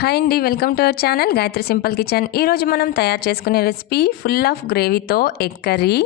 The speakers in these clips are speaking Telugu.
హాయ్ అండి welcome to our channel Gayatri simple kitchen. ఈరోజు మనం తయారు చేసుకునే recipe full of గ్రేవీతో egg curry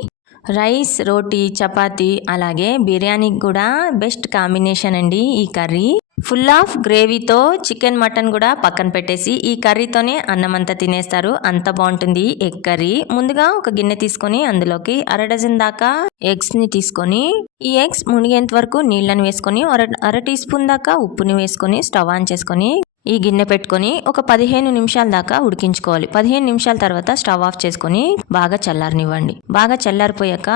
rice roti chapati అలాగే బిర్యానీకి కూడా బెస్ట్ కాంబినేషన్ అండి ఈ కర్రీ. ఫుల్ ఆఫ్ గ్రేవీతో చికెన్ మటన్ కూడా పక్కన పెట్టేసి ఈ కర్రీతోనే అన్నం అంతా తినేస్తారు. అంత బాగుంటుంది ఎగ్ కర్రీ. ముందుగా ఒక గిన్నె తీసుకొని అందులోకి అర డజన్ దాకా ఎగ్స్ని తీసుకొని ఈ ఎగ్స్ మునిగేంత వరకు నీళ్ళని వేసుకొని అర అర టీ స్పూన్ దాకా ఉప్పుని వేసుకొని స్టవ్ ఆన్ చేసుకొని ఈ గిన్నె పెట్టుకొని ఒక పదిహేను నిమిషాల దాకా ఉడికించుకోవాలి. పదిహేను నిమిషాల తర్వాత స్టవ్ ఆఫ్ చేసుకొని బాగా చల్లారనివ్వండి. బాగా చల్లారిపోయాక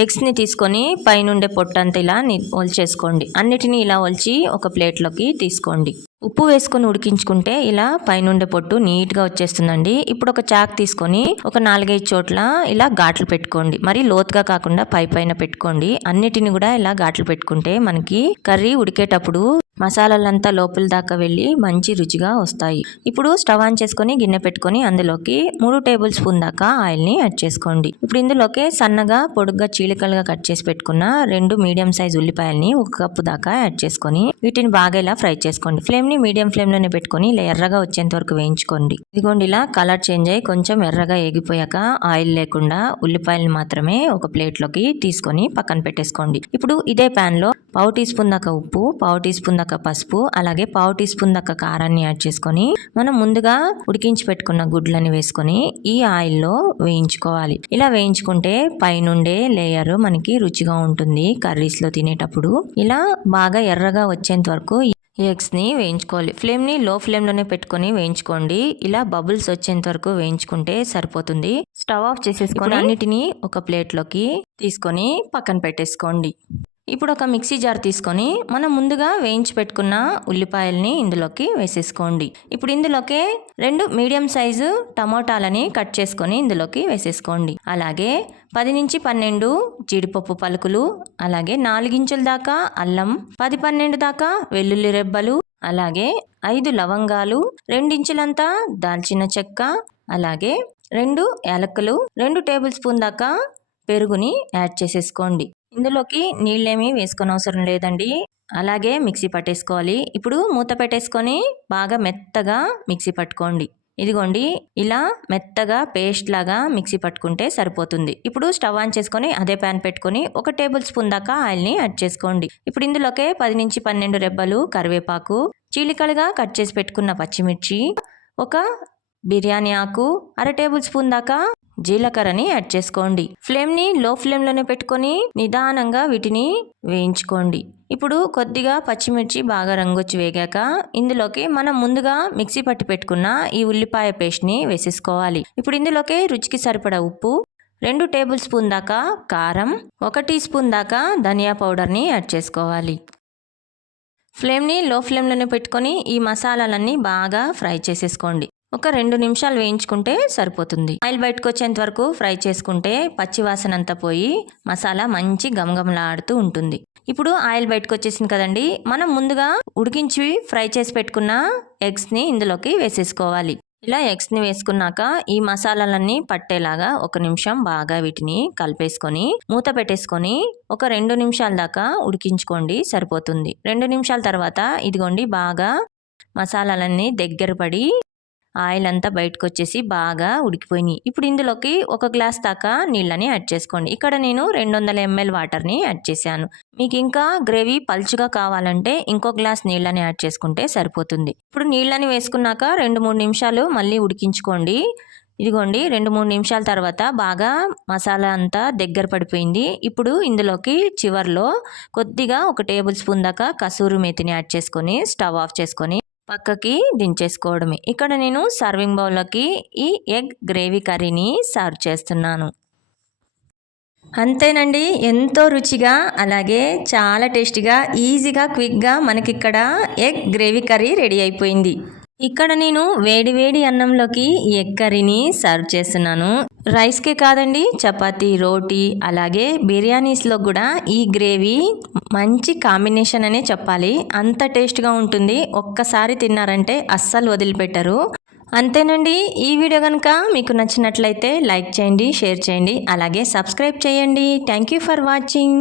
ఎగ్స్ని తీసుకొని పైనుండే పొట్టంతా ఇలా ఒలిచేసుకోండి. అన్నిటినీ ఇలా ఒలిచి ఒక ప్లేట్లోకి తీసుకోండి. ఉప్పు వేసుకొని ఉడికించుకుంటే ఇలా పైనుండే పొట్టు నీట్గా వచ్చేస్తుందండి. ఇప్పుడు ఒక చాక్ తీసుకొని ఒక నాలుగైదు చోట్ల ఇలా ఘాట్లు పెట్టుకోండి. మరి లోతుగా కాకుండా పై పైన పెట్టుకోండి. అన్నిటిని కూడా ఇలా ఘాట్లు పెట్టుకుంటే మనకి కర్రీ ఉడికేటప్పుడు మసాలాలంతా లోపల దాకా వెళ్ళి మంచి రుచిగా వస్తాయి. ఇప్పుడు స్టవ్ ఆన్ చేసుకొని గిన్నె పెట్టుకొని అందులోకి మూడు టేబుల్ స్పూన్ దాకా ఆయిల్ని యాడ్ చేసుకోండి. ఇప్పుడు ఇందులోకి సన్నగా పొడుగ్గా చీలికలుగా కట్ చేసి పెట్టుకున్న రెండు మీడియం సైజ్ ఉల్లిపాయల్ని ఒక కప్పు దాకా యాడ్ చేసుకొని వీటిని బాగా ఇలా ఫ్రై చేసుకోండి. ఫ్లేమ్ని మీడియం ఫ్లేమ్లోనే పెట్టుకొని ఇలా ఎర్రగా వచ్చేంత వరకు వేయించుకోండి. ఇదిగోండి ఇలా కలర్ చేంజ్ అయ్యి కొంచెం ఎర్రగా ఎగిపోయాక ఆయిల్ లేకుండా ఉల్లిపాయలు మాత్రమే ఒక ప్లేట్లోకి తీసుకొని పక్కన పెట్టేసుకోండి. ఇప్పుడు ఇదే ప్యాన్లో పావు టీ స్పూన్ దాకా ఉప్పు పావు టీ స్పూన్ దాకా పసుపు అలాగే పావు టీ స్పూన్ దాకా కారాన్ని యాడ్ చేసుకొని మనం ముందుగా ఉడికించి పెట్టుకున్న గుడ్లని వేసుకొని ఈ ఆయిల్లో వేయించుకోవాలి. ఇలా వేయించుకుంటే పైనుండే లేయర్ మనకి రుచిగా ఉంటుంది కర్రీస్లో తినేటప్పుడు. ఇలా బాగా ఎర్రగా వచ్చేంత వరకు ఎగ్స్ని వేయించుకోవాలి. ఫ్లేమ్ని లో ఫ్లేమ్లోనే పెట్టుకొని వేయించుకోండి. ఇలా బబుల్స్ వచ్చేంత వరకు వేయించుకుంటే సరిపోతుంది. స్టవ్ ఆఫ్ చేసేసుకొని అన్నిటినీ ఒక ప్లేట్లోకి తీసుకొని పక్కన పెట్టేసుకోండి. ఇప్పుడు ఒక మిక్సీ జార్ తీసుకొని మనం ముందుగా వేయించి పెట్టుకున్న ఉల్లిపాయల్ని ఇందులోకి వేసేసుకోండి. ఇప్పుడు ఇందులోకి రెండు మీడియం సైజు టమోటాలని కట్ చేసుకొని ఇందులోకి వేసేసుకోండి. అలాగే పది నుంచి పన్నెండు జీడిపప్పు పలుకులు అలాగే నాలుగించుల దాకా అల్లం పది పన్నెండు దాకా వెల్లుల్లి రెబ్బలు అలాగే ఐదు లవంగాలు రెండించులంతా దాల్చిన చెక్క అలాగే రెండు యాలకులు రెండు టేబుల్ స్పూన్ దాకా పెరుగుని యాడ్ చేసేసుకోండి. ఇందులోకి నీళ్ళేమీ వేసుకొని అవసరం లేదండి. అలాగే మిక్సీ పట్టేసుకోవాలి. ఇప్పుడు మూత పెట్టేసుకొని బాగా మెత్తగా మిక్సీ పట్టుకోండి. ఇదిగోండి ఇలా మెత్తగా పేస్ట్ లాగా మిక్సీ పట్టుకుంటే సరిపోతుంది. ఇప్పుడు స్టవ్ ఆన్ చేసుకొని అదే ప్యాన్ పెట్టుకొని ఒక టేబుల్ స్పూన్ దాకా ఆయిల్ని యాడ్ చేసుకోండి. ఇప్పుడు ఇందులోకే పది నుంచి పన్నెండు రెబ్బలు కరివేపాకు చీలికలుగా కట్ చేసి పెట్టుకున్న పచ్చిమిర్చి ఒక బిర్యానీ ఆకు అర టేబుల్ స్పూన్ దాకా జీలకర్రని యాడ్ చేసుకోండి. ఫ్లేమ్ని లో ఫ్లేమ్లోనే పెట్టుకొని నిదానంగా వీటిని వేయించుకోండి. ఇప్పుడు కొద్దిగా పచ్చిమిర్చి బాగా రంగొచ్చి వేగాక ఇందులోకి మనం ముందుగా మిక్సీ పట్టి పెట్టుకున్న ఈ ఉల్లిపాయ పేస్ట్ని వేసేసుకోవాలి. ఇప్పుడు ఇందులోకి రుచికి సరిపడా ఉప్పు రెండు టేబుల్ స్పూన్ దాకా కారం ఒక టీ స్పూన్ దాకా ధనియా పౌడర్ని యాడ్ చేసుకోవాలి. ఫ్లేమ్ని లో ఫ్లేమ్లోనే పెట్టుకొని ఈ మసాలాలన్నీ బాగా ఫ్రై చేసేసుకోండి. ఒక రెండు నిమిషాలు వేయించుకుంటే సరిపోతుంది. ఆయిల్ బయటకు వచ్చేంత వరకు ఫ్రై చేసుకుంటే పచ్చి వాసన అంతా పోయి మసాలా మంచి గమగమలాడుతూ ఉంటుంది. ఇప్పుడు ఆయిల్ బయటకు వచ్చేసింది కదండి మనం ముందుగా ఉడికించి ఫ్రై చేసి పెట్టుకున్న ఎగ్స్ని ఇందులోకి వేసేసుకోవాలి. ఇలా ఎగ్స్ని వేసుకున్నాక ఈ మసాలాలన్నీ పట్టేలాగా ఒక నిమిషం బాగా వీటిని కలిపేసుకొని మూత పెట్టేసుకొని ఒక రెండు నిమిషాల దాకా ఉడికించుకోండి సరిపోతుంది. రెండు నిమిషాల తర్వాత ఇదిగోండి బాగా మసాలాలన్నీ దగ్గర పడి ఆయిల్ అంతా బయటకు వచ్చేసి బాగా ఉడికిపోయినాయి. ఇప్పుడు ఇందులోకి ఒక గ్లాస్ దాకా నీళ్ళని యాడ్ చేసుకోండి. ఇక్కడ నేను రెండు వందల ఎంఎల్ వాటర్ని యాడ్ చేశాను. మీకు ఇంకా గ్రేవీ పల్చుగా కావాలంటే ఇంకో గ్లాస్ నీళ్ళని యాడ్ చేసుకుంటే సరిపోతుంది. ఇప్పుడు నీళ్ళని వేసుకున్నాక రెండు మూడు నిమిషాలు మళ్ళీ ఉడికించుకోండి. ఇదిగోండి రెండు మూడు నిమిషాల తర్వాత బాగా మసాలా అంతా దగ్గర పడిపోయింది. ఇప్పుడు ఇందులోకి చివర్లో కొద్దిగా ఒక టేబుల్ స్పూన్ దాకా కసూరు మేతిని యాడ్ చేసుకొని స్టవ్ ఆఫ్ చేసుకొని పక్కకి దించేసుకోవడమే. ఇక్కడ నేను సర్వింగ్ బౌల్లోకి ఈ ఎగ్ గ్రేవీ కర్రీని సర్వ్ చేస్తున్నాను. అంతేనండి ఎంతో రుచిగా అలాగే చాలా టేస్టీగా ఈజీగా క్విక్గా మనకి ఇక్కడ ఎగ్ గ్రేవీ కర్రీ రెడీ అయిపోయింది. ఇక్కడ నేను వేడి వేడి అన్నంలోకి ఎక్కరిని సర్వ్ చేస్తున్నాను. రైస్కే కాదండి చపాతీ రోటీ అలాగే బిర్యానీస్లో కూడా ఈ గ్రేవీ మంచి కాంబినేషన్ అనే చెప్పాలి. అంత టేస్ట్గా ఉంటుంది ఒక్కసారి తిన్నారంటే అస్సలు వదిలిపెట్టరు. అంతేనండి ఈ వీడియో కనుక మీకు నచ్చినట్లయితే లైక్ చేయండి షేర్ చేయండి అలాగే సబ్స్క్రైబ్ చేయండి. Thank you for watching